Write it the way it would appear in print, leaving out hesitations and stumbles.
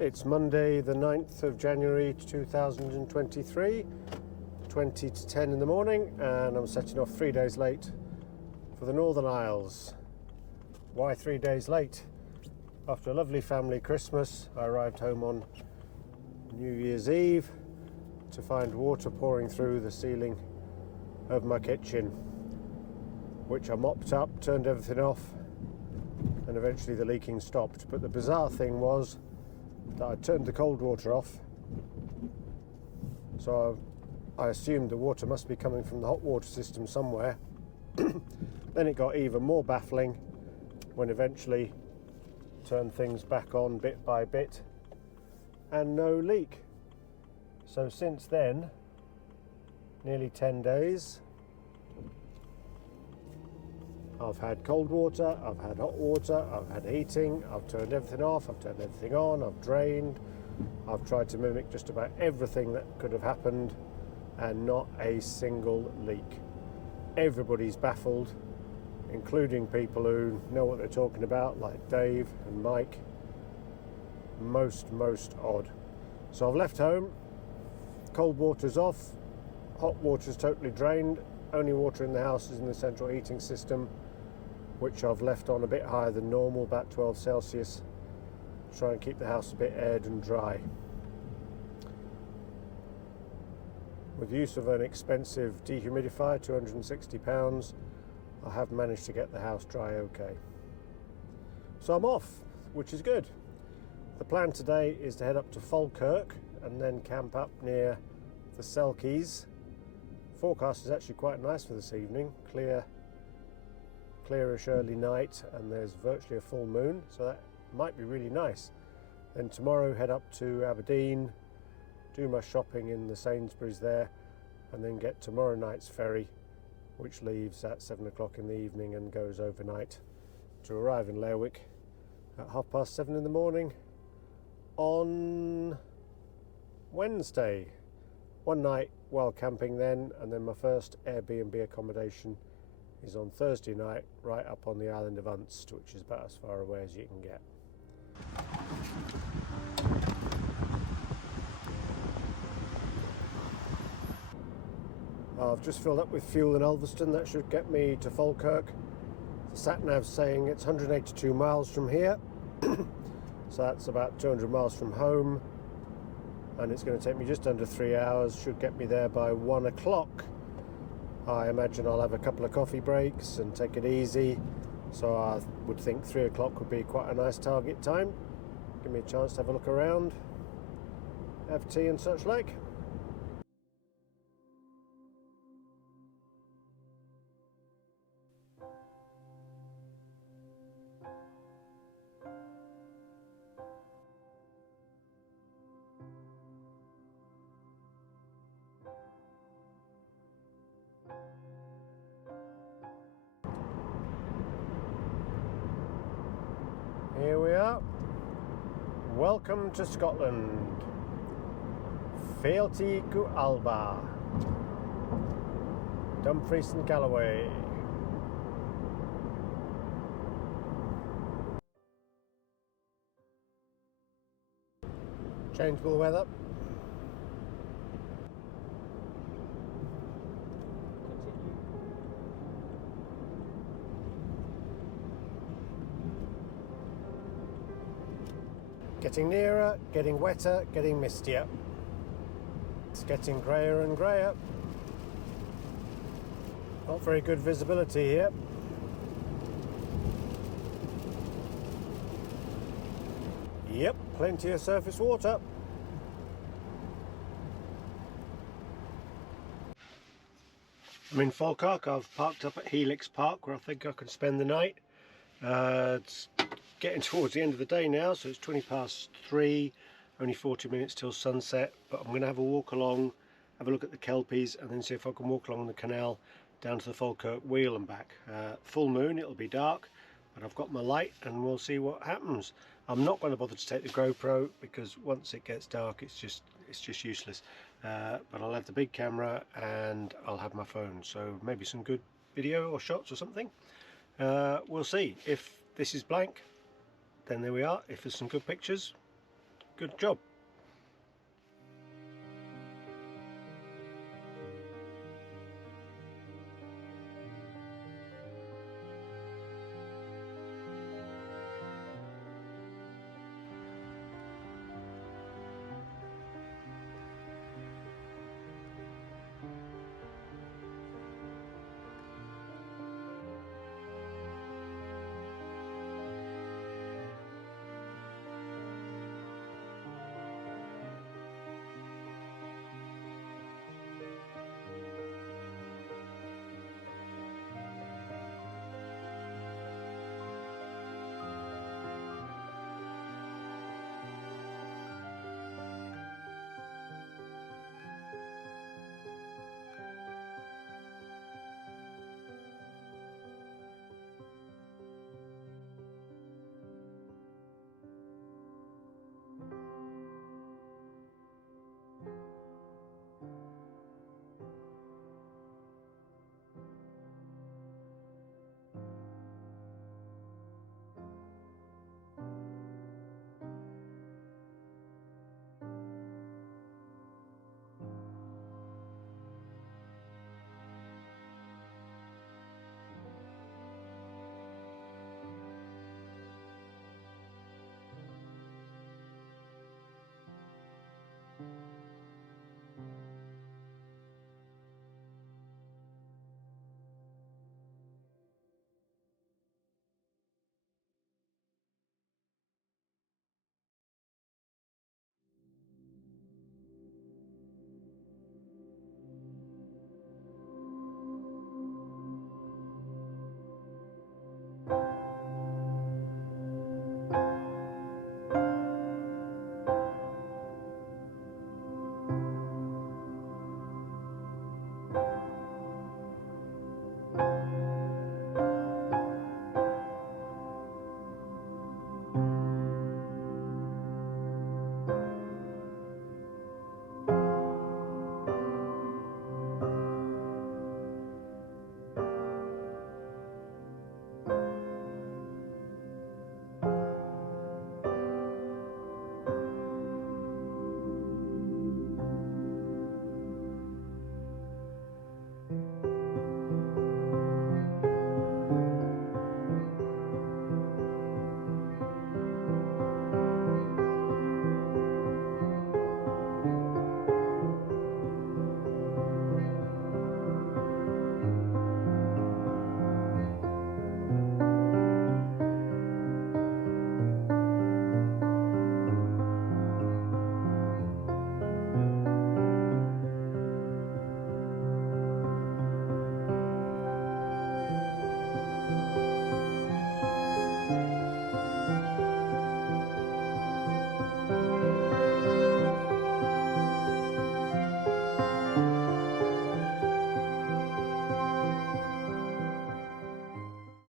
It's Monday the 9th of January 2023, 20 to 10 in the morning, and I'm setting off 3 days late for the Northern Isles. Why 3 days late? After a lovely family Christmas, I arrived home on New Year's Eve to find water pouring through the ceiling of my kitchen, which I mopped up, turned everything off, and eventually the leaking stopped. But the bizarre thing was that I turned the cold water off, so I assumed the water must be coming from the hot water system somewhere. Then it got even more baffling when eventually turned things back on bit by bit, and no leak. So since then, nearly 10 days, I've had cold water, I've had hot water, I've had heating, I've turned everything off, I've turned everything on, I've drained, I've tried to mimic just about everything that could have happened, and not a single leak. Everybody's baffled, including people who know what they're talking about, like Dave and Mike. Most odd. So I've left home, cold water's off, hot water's totally drained, only water in the house is in the central heating system, which I've left on a bit higher than normal, about 12 Celsius, to try and keep the house a bit aired and dry. With the use of an expensive dehumidifier, £260, I have managed to get the house dry okay. So I'm off, which is good. The plan today is to head up to Falkirk and then camp up near the Selkies. Forecast is actually quite nice for this evening, clearish early night, and there's virtually a full moon, so that might be really nice. Then tomorrow head up to Aberdeen, do my shopping in the Sainsbury's there, and then get tomorrow night's ferry, which leaves at 7 o'clock in the evening and goes overnight to arrive in Lerwick at 7:30 in the morning on Wednesday. One night while camping then, and then my first Airbnb accommodation is on Thursday night, right up on the island of Unst, which is about as far away as you can get. I've just filled up with fuel in Ulverston. That should get me to Falkirk. The sat-nav's saying it's 182 miles from here, so that's about 200 miles from home, and it's going to take me just under 3 hours. Should get me there by 1 o'clock. I imagine I'll have a couple of coffee breaks and take it easy, so I would think 3 o'clock would be quite a nice target time. Give me a chance to have a look around, have tea and such like. Here we are. Welcome to Scotland. Fealty to Alba. Dumfries and Galloway. Changeable weather. Getting nearer, getting wetter, getting mistier. It's getting greyer and greyer. Not very good visibility here. Yep, plenty of surface water. I'm in Falkirk. I've parked up at Helix Park, where I think I can spend the night. It's getting towards the end of the day now, so it's 3:20, only 40 minutes till sunset, but I'm going to have a walk along, have a look at the kelpies, and then see if I can walk along the canal down to the Falkirk Wheel and back. Full moon, it'll be dark, but I've got my light and we'll see what happens. I'm not going to bother to take the GoPro because once it gets dark it's just useless, but I'll have the big camera and I'll have my phone, so maybe some good video or shots or something. We'll see. If this is blank, then there we are. If there's some good pictures, Good job.